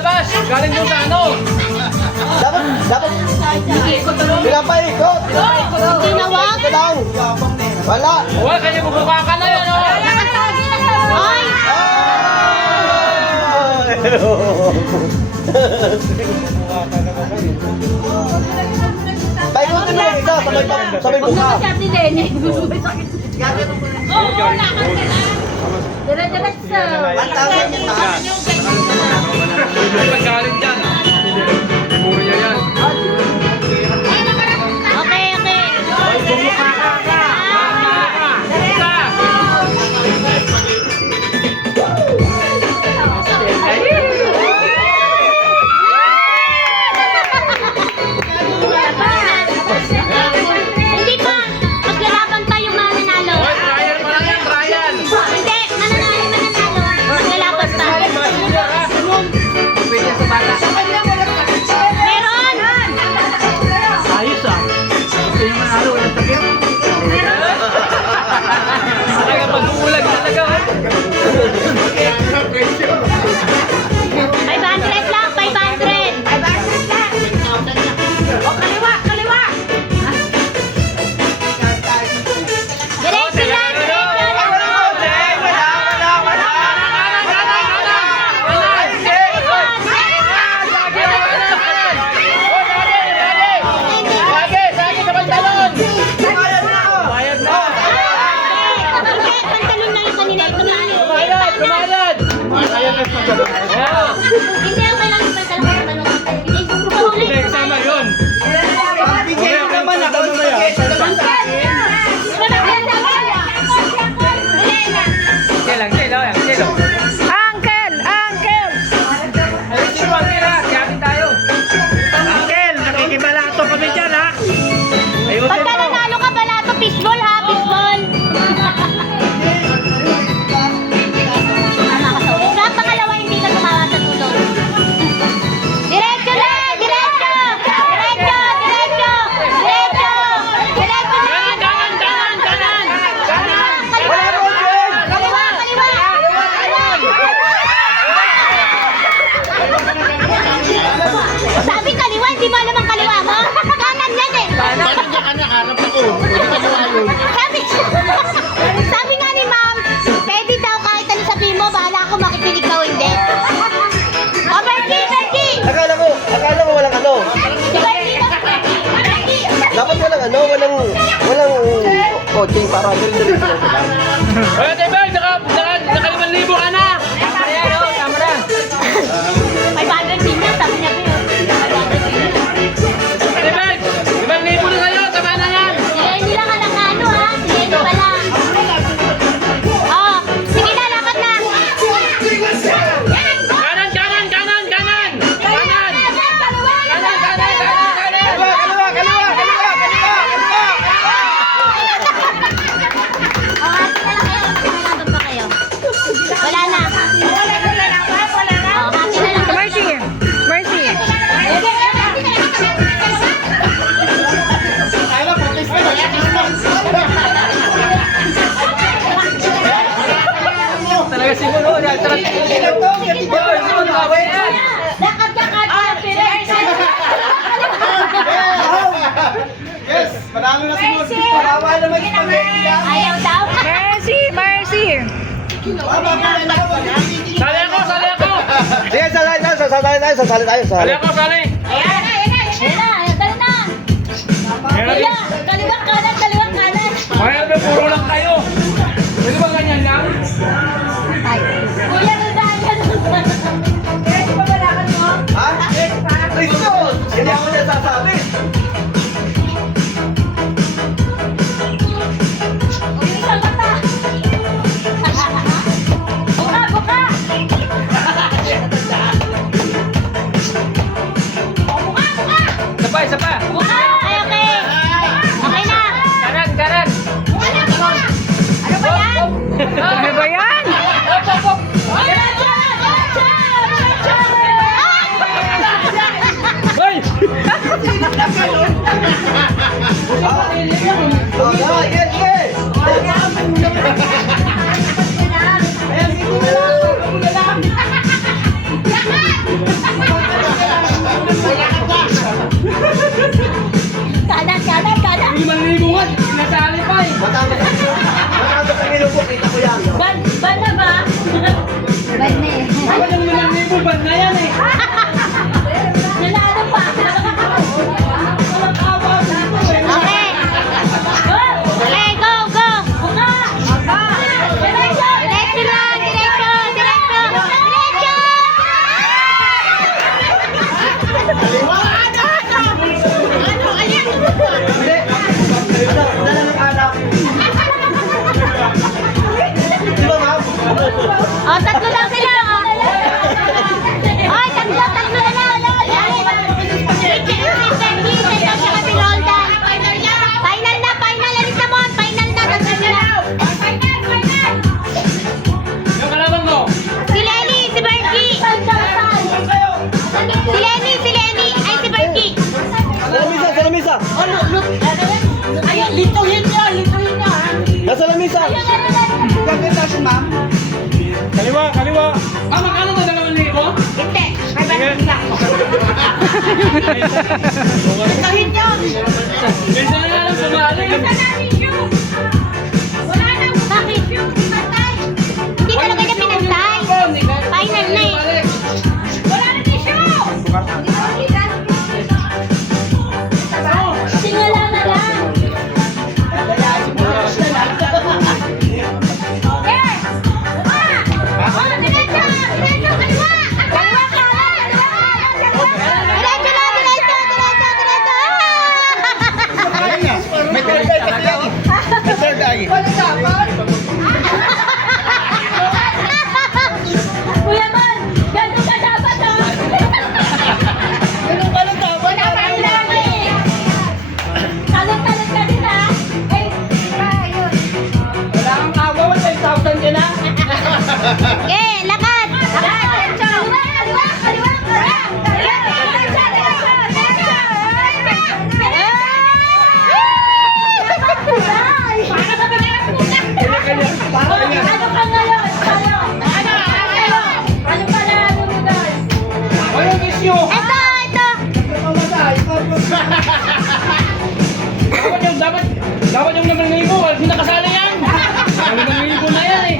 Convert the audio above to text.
labas. Galing doon sa ano. Dapat. Pinapaikot. Tinawag? Ito lang. Wala. Wala, kanya bubukha ka na yun, oh. Ay! Paikutin mo yung isa, sabay buka. Masyati din eh. Oo, lakad ka lang. Dire-diretso. Pagkaling dyan. Puro niya yan. Okay, okay. Bumukha ka. Isa. Hindi pa. Maglalaban tayo mananalo. Oy, trial pa lang yan, trial. Hindi, mananalo. Maglalaban pa. Pwede sa bata. Meron! Ayos ah. Gusto yung manalo, walang takip. Talaga pag-uulag talaga. 500 lang, 500. O, kaliwa, kaliwa. Diretso lang, diretso lang. Pantalon na yung kanina, ito na yun. Lumayad! Hindi, okay lang yung pantalon. Hindi, susuko Hindi, ulit. kasama yun. Bigyan naman ako. Lang, Chelo, yan, Chelo. Uncle! Uncle! Ay, sino ang tira? Kiyaki tayo. Uncle, nakikibalato kami dyan, ha? Ayun, Pagka nanalo ka, balato, fishball ha, fishball. Tama ka sa ulit. Sa pangalawa, hindi ka tumawa sa tulog. Diretso lang! Diretso! Diretso! Diretso! Diretso! Diretso lang! Kanan! Kaliwa! Kaliwa! Kaliwa! Sabi kaliwa, hindi mo alam ang kaliwa mo? Kanan yan eh! Sabi nga ni ma'am, pwede daw kahit ano sabihin mo, bahala ako makikinig ka o hindi. O, Bertie! Akala ko walang ano. Dapat walang ano, walang coaching para diretso lang sila. Wala tayo, Bel! Naka 5,000 ka na! Ayan, oh, camera. 500 din yan, sabi niya ba yun? Hey, Bel! 5,000 na sa'yo, tama na yan! Hindi lang alam nga ano ha, hindi pa lang. Oh, sige na, lakad na. Kanan! Nandun pa kayo. Wala na. Oh, hati na lang. Mercy! Mercy! Talaga si Muno, nagtarat. Boy, Simon, kaway yan! Lakad-lakad ka, Pires. Yes, marami na siguro. Kawawa naman yung pamilya. Ayaw daw. Mercy! Mercy! Sali ako! Sige, sasali tayo. Sali ako, sali! Ayan na. Tara na. Kuya, kaliwang kanan. Kaya ba, puro lang kayo! Pwede ba ganyan lang? Kuya, nadahan. Pwede ba balakad mo? Ha? Kristo! Hindi ako niya sasabi. Uwi sa mata. Buka. Isa pa! Buka. Okay. Okay na. Kanan! Buka na. Tuban na yan eh. Nanalo pa. Okay. Okay, go, go. Diretso lang, diretso, diretso, diretso. Hindi. Ano, dala ng alak. Di ba, ma'am? Oh, tatlo lang sila. Ay, tatlo na lang. Final na, final. Alis na mo. Final na, tatlo sila. Yung kalaban mo. Si Lenny, si Bergie. Si Lenny, ay si Bergie. Sa lamisa. Ayun, lituhin niya. Nasa lamisa. Kaliwa. Ah, magkano to? 2,000? Hindi. Isa na lang sumali. Bakit? Hindi talaga niya pinantay. Final na eh. Simula na lang. May third eye kasi yan. May third eye. Kuya Man, ganun ka dapat oh. Ganun ka lang dapat. Wala pa yung lagi. Talot-talot ka din ha. Eh, ayun. Wala kang kawa, 1,000 ka na. Okay, lakad. Kaliwa. Ano ka ngayon? Ano pala ano mo doon? Ano yung issue? Ito. Dapat yung 5,000. Hindi nakasali yan. 5,000 na yan eh.